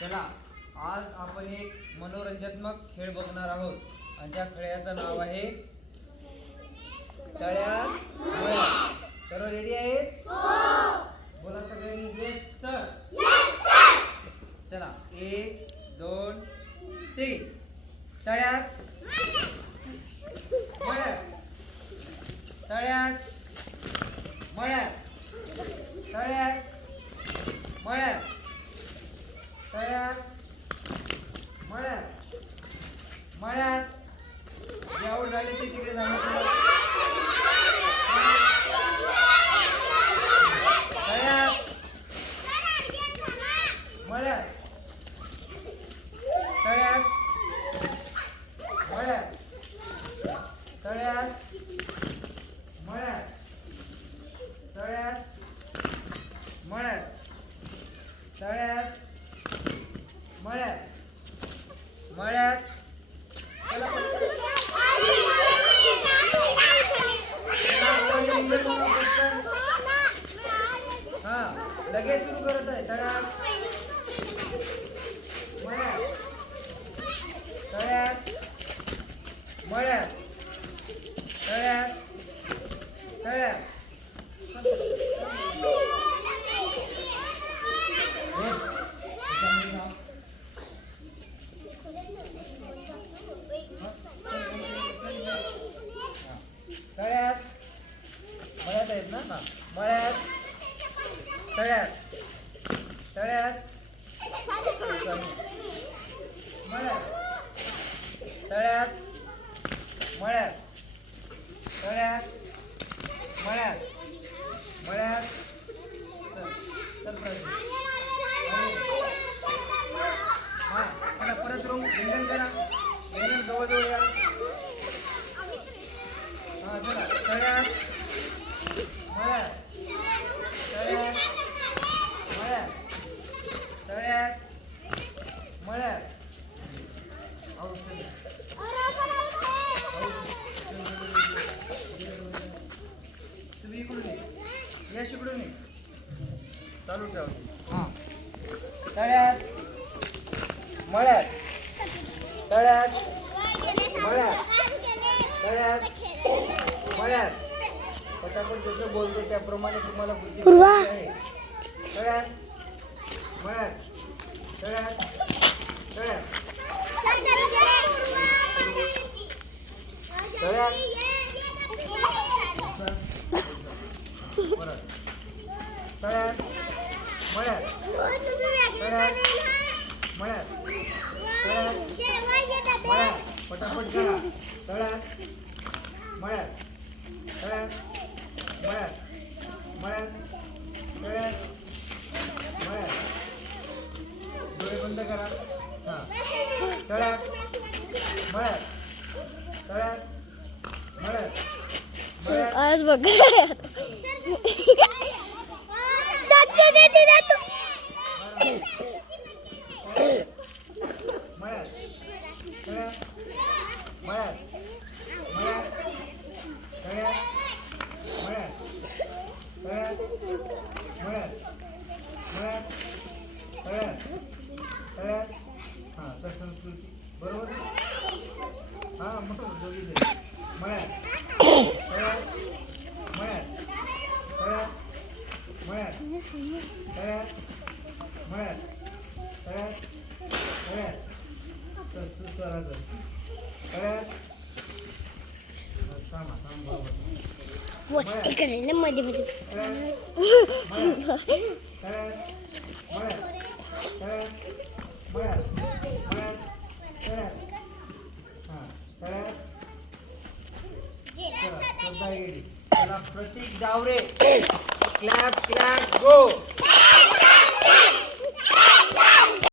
चला आज आपण एक मनोरंजनात्मक खेळ बघणार आहोत. आणि त्या खेळाचं नाव आहे तळ्यात. सर्व रेडी आहेत? बोला सगळ्यांनी येस सर चला एक दोन तीन. तळ्यात मळ्यात तळ्यात मळ्यात तळ्यात मळ्यात तळ्यात मळ्यात. मळ्यात. जे आऊट झाले ते तिकडे जाणार तळ्यात मळ्यात. तळ्यात. मळ्यात. तळ्यात. मळ्यात. तळ्यात. मळ्यात. तळ्यात. मळ्यात. मळ्यात. हा लगेच सुरू करत आहे. तळ्यात. मळ्यात. तळ्यात. मळ्यात. तळ्यात. तळ्यात हे, त्याच्यामध्ये नाव. तळ्यात मळ्यात आहेत ना हा मळ्यात तळ्यात तळ्यात मळ्यात तळ्यात मळ्यात तळ्यात मळ्यात मळ्यात चल चल प्रज्वल. हा चला परत रूम इंजन करा इंजन जवळजवळ या हा चला तळ्यात मळ्यात तळ्यात मळ्यात तळ्यात मळ्यात आऊट चला. तुम्ही इकडून ये ये चालू ठेवा. हां. तळ्यात. मळ्यात. तळ्यात. मळ्यात. तळ्यात. मळ्यात. पटापट जसं बोलतो त्याप्रमाणे तुम्हाला बुद्धी पूर्वा. आहे. तळ्यात. मळ्यात. तळ्यात. तळ्यात परत तळ्यात मळ्यात मळ्यात मळ्यात पटापट करा तळ्यात मळ्यात तळ्यात मळ्यात मळ्यात तळ्यात मळ्यात डोळे बंद करा हां तळ्यात मळ्यात तळ्यात मळ्यात आज बघ देते ना तू. Ой, и король, мы चला श्रद्धा गेली चला प्रतीक डावरे क्लॅप क्लॅप गो